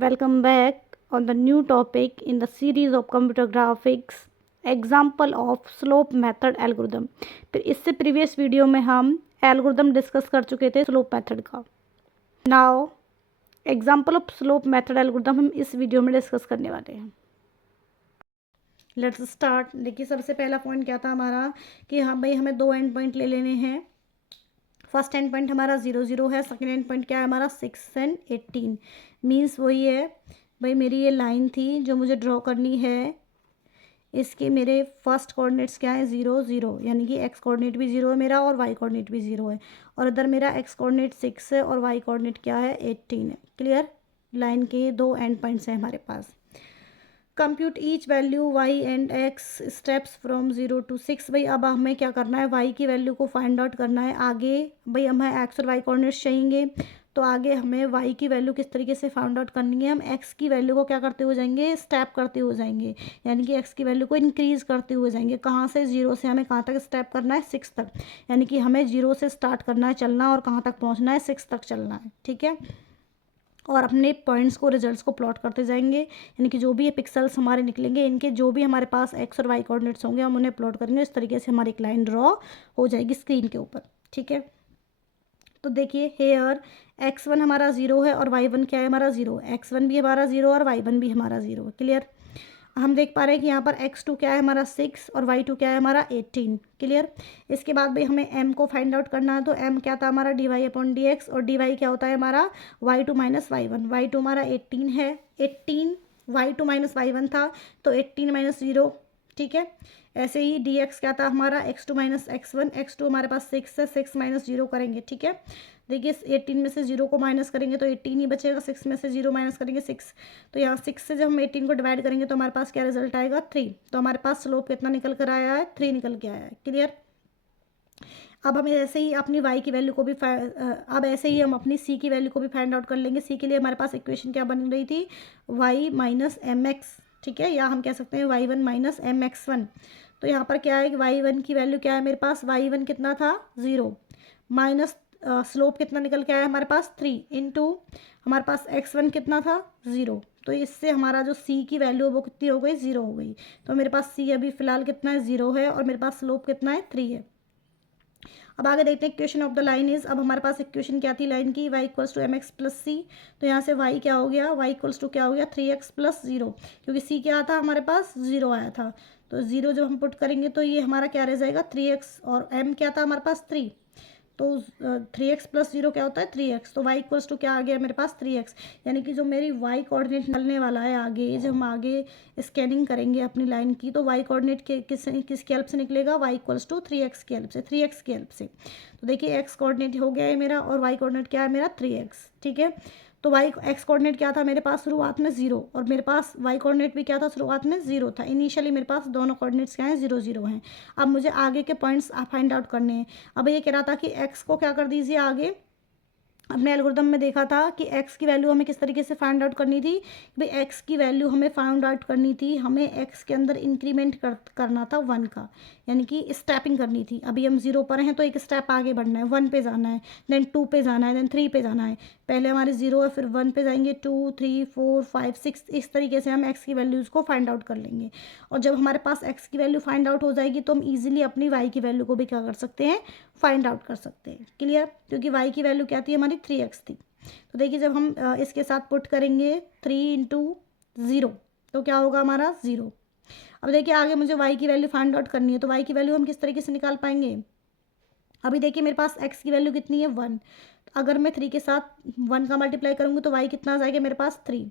Welcome back on the new topic in the series of computer graphics example of slope method algorithm. फिर इससे previous video में हम algorithm discuss कर चुके थे स्लोप मेथड का। Now example of slope method algorithm हम इस वीडियो में डिस्कस करने वाले हैं। Let's start. देखिए सबसे पहला पॉइंट क्या था हमारा कि हाँ भाई हमें दो एंड पॉइंट ले लेने हैं। फर्स्ट एंड पॉइंट हमारा 0 0 है, सेकेंड एंड पॉइंट क्या है हमारा 6 एंड 18। मीन्स वही है भाई मेरी ये लाइन थी जो मुझे ड्रॉ करनी है। इसके मेरे फर्स्ट कोऑर्डिनेट्स क्या है 0 0, यानी कि एक्स कोऑर्डिनेट भी 0 है मेरा और वाई कोऑर्डिनेट भी 0 है। और इधर मेरा एक्स कोऑर्डिनेट 6 है और वाई कोऑर्डिनेट क्या है 18 है। क्लियर। लाइन के दो एंड पॉइंट्स हैं हमारे पास। Compute each value y and x steps from 0 to 6। भाई अब हमें क्या करना है, वाई की वैल्यू को फाइंड आउट करना है। आगे भाई हमें एक्स और वाई कोऑर्डिनेट्स चाहिए, तो आगे हमें वाई की वैल्यू किस तरीके से फाइंड आउट करनी है। हम एक्स की वैल्यू को क्या करते हुए जाएंगे, स्टेप करते हुए जाएंगे, यानी कि एक्स की वैल्यू को इंक्रीज़ करते हुए जाएंगे। कहाँ से, 0 से हमें कहाँ तक स्टेप करना है, 6 तक। यानी कि हमें 0 से स्टार्ट करना है चलना और कहाँ तक पहुँचना है, 6 तक चलना है। ठीक है। और अपने पॉइंट्स को, रिजल्ट्स को प्लॉट करते जाएंगे, यानी कि जो भी ये पिक्सेल्स हमारे निकलेंगे इनके जो भी हमारे पास एक्स और वाई कोऑर्डिनेट्स होंगे हम उन्हें प्लॉट करेंगे। इस तरीके से हमारी एक लाइन ड्रॉ हो जाएगी स्क्रीन के ऊपर। ठीक है। तो देखिए हेयर x1 हमारा 0 है और y1 क्या है हमारा 0। x1 भी हमारा 0 और y1 भी हमारा 0 है। क्लियर। हम देख पा रहे हैं कि यहाँ पर x2 क्या है हमारा 6 और y2 क्या है हमारा 18। क्लियर। इसके बाद भाई हमें m को फाइंड आउट करना है, तो m क्या था हमारा dy/dx और dy क्या होता है हमारा y2 - y1। y2 हमारा 18 है, 18 y2 - y1 था तो 18 - 0। ठीक है। ऐसे ही dx क्या था हमारा x2 - x1। x2 हमारे पास 6 है, 6 - 0 करेंगे। ठीक है। देखिए 18 में से 0 को माइनस करेंगे तो 18 ही बचेगा, 6 में से 0 माइनस करेंगे 6। तो यहाँ 6 से जब हम 18 को डिवाइड करेंगे तो हमारे पास क्या रिजल्ट आएगा 3। तो हमारे पास स्लोप कितना निकल कर आया है, 3 निकल के आया है। क्लियर। अब हमें ऐसे ही अपनी y की वैल्यू को भी अब ऐसे ही हम अपनी c की वैल्यू को भी फाइंड आउट कर लेंगे। c के लिए हमारे पास इक्वेशन क्या बन रही थी, y - mx। ठीक है। या हम कह सकते हैं y1 - mx1। तो यहाँ पर क्या है कि y1 की वैल्यू क्या है मेरे पास, y1 कितना था 0 माइनस स्लोप कितना निकल के आया हमारे पास 3 इंटू हमारे पास x1 कितना था 0। तो इससे हमारा जो c की वैल्यू वो कितनी हो गई, 0 हो गई। तो मेरे पास c अभी फिलहाल कितना है 0 है और मेरे पास स्लोप कितना है 3 है। अब आगे देखते हैं equation of the line is. अब हमारे पास इक्वेशन क्या थी लाइन की, y = mx + c। तो यहाँ से y क्या हो गया, y = क्या हो गया 3x + 0, क्योंकि c क्या था हमारे पास 0 आया था। तो 0 जब हम पुट करेंगे तो ये हमारा क्या रह जाएगा 3x, और m क्या था हमारे पास 3। तो 3x + 0 क्या होता है 3x। तो y = क्या आ गया मेरे पास 3x। यानी कि जो मेरी y कोऑर्डिनेट निकलने वाला है आगे, जब हम आगे स्कैनिंग करेंगे अपनी लाइन की, तो y कोऑर्डिनेट किसकी हेल्प से निकलेगा, y = 3x की हेल्प से, 3x की हेल्प से। तो देखिए x कोऑर्डिनेट हो गया है मेरा और y कोऑर्डिनेट क्या है मेरा 3x। ठीक है। तो y x कोऑर्डिनेट क्या था मेरे पास शुरुआत में 0 और मेरे पास y कोऑर्डिनेट भी क्या था शुरुआत में 0 था। इनिशियली मेरे पास दोनों कोऑर्डिनेट्स क्या हैं 0 0 हैं। अब मुझे आगे के पॉइंट्स फाइंड आउट करने हैं। अब ये कह रहा था कि x को क्या कर दीजिए, आगे अपने एल्गोरिदम में देखा था कि x की वैल्यू हमें किस तरीके से फाइंड आउट करनी थी। भाई x की वैल्यू हमें फाइंड आउट करनी थी, हमें x के अंदर इंक्रीमेंट करना था 1 का, यानी कि स्टेपिंग करनी थी। अभी हम 0 पर हैं तो एक स्टेप आगे बढ़ना है, 1 पे जाना है, देन 2 पे जाना है, देन 3 पे जाना है। पहले हमारे 0 है, फिर 1 पे जाएंगे, 2 3 4 5 6, इस तरीके से हम x की वैल्यूज़ को फाइंड आउट कर लेंगे। और जब हमारे पास x की वैल्यू फाइंड आउट हो जाएगी तो हम ईजिली अपनी y की वैल्यू को भी क्या कर सकते हैं, फाइंड आउट कर सकते हैं। क्लियर। क्योंकि y की वैल्यू क्या थी हमारी 3x थी। तो देखिए जब हम इसके साथ पुट करेंगे 3 × 0 तो क्या होगा हमारा 0। अब देखिए आगे मुझे y की वैल्यू फाइंड आउट करनी है, तो y की वैल्यू हम किस तरीके से निकाल पाएंगे। अभी देखिए मेरे पास x की वैल्यू कितनी है 1। अगर मैं 3 के साथ 1 का मल्टीप्लाई करूँगी तो y कितना आ जाएगा मेरे पास 3।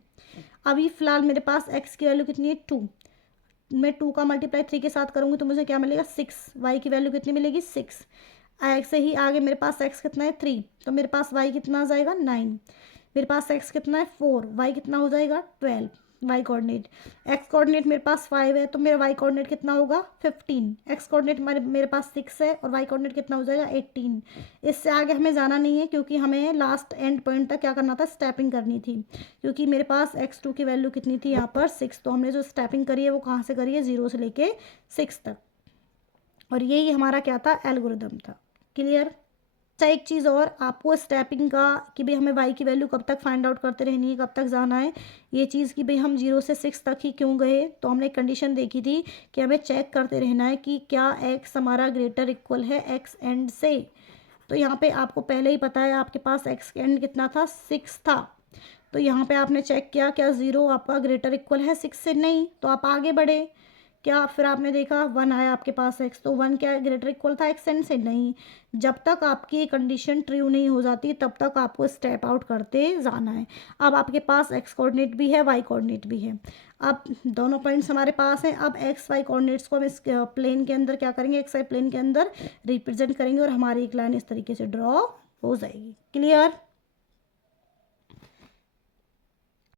अभी फिलहाल मेरे पास x की वैल्यू कितनी है 2। मैं 2 का मल्टीप्लाई 3 के साथ करूँगी तो मुझे क्या मिलेगा 6। y की वैल्यू कितनी मिलेगी 6। ऐसे ही आगे मेरे पास x कितना है 3, तो मेरे पास y कितना आ जाएगा 9। मेरे पास x कितना है 4, y कितना हो जाएगा 12। y कोऑर्डिनेट, x कोऑर्डिनेट मेरे पास 5 है तो मेरा y कोऑर्डिनेट कितना होगा 15। x कोऑर्डिनेट मेरे पास 6 है और y कोऑर्डिनेट कितना हो जाएगा 18। इससे आगे हमें जाना नहीं है क्योंकि हमें लास्ट एंड पॉइंट तक क्या करना था, स्टेपिंग करनी थी। क्योंकि मेरे पास x2 की वैल्यू कितनी थी यहाँ पर 6, तो हमने जो स्टेपिंग करी है वो कहाँ से करी है 0 से लेके 6 तक। और यही हमारा क्या था, एल्गोरिदम था। क्लियर। अच्छा एक चीज़ और, आपको स्टेपिंग का कि भाई हमें वाई की वैल्यू कब तक फाइंड आउट करते रहनी है, कब तक जाना है, ये चीज़ कि भाई हम 0 से 6 तक ही क्यों गए, तो हमने कंडीशन देखी थी कि हमें चेक करते रहना है कि क्या एक्स हमारा ग्रेटर इक्वल है एक्स एंड से। तो यहाँ पे आपको पहले ही पता है आपके पास एक्स एंड कितना था, 6 था। तो यहाँ पे आपने चेक किया क्या 0 आपका ग्रेटर इक्वल है 6 से, नहीं, तो आप आगे बढ़े। क्या फिर आपने देखा 1 आया आपके पास एक्स, तो 1 क्या ग्रेटर इक्वल था एक्स एन से, नहीं। जब तक आपकी ये कंडीशन ट्रू नहीं हो जाती तब तक आपको स्टेप आउट करते जाना है। अब आपके पास एक्स कोऑर्डिनेट भी है, वाई कोऑर्डिनेट भी है। अब दोनों पॉइंट्स हमारे पास हैं। अब एक्स वाई कोऑर्डिनेट्स को हम इस प्लेन के अंदर क्या करेंगे, एक्स वाई प्लेन के अंदर रिप्रेजेंट करेंगे और हमारी एक लाइन इस तरीके से ड्रॉ हो जाएगी। क्लियर।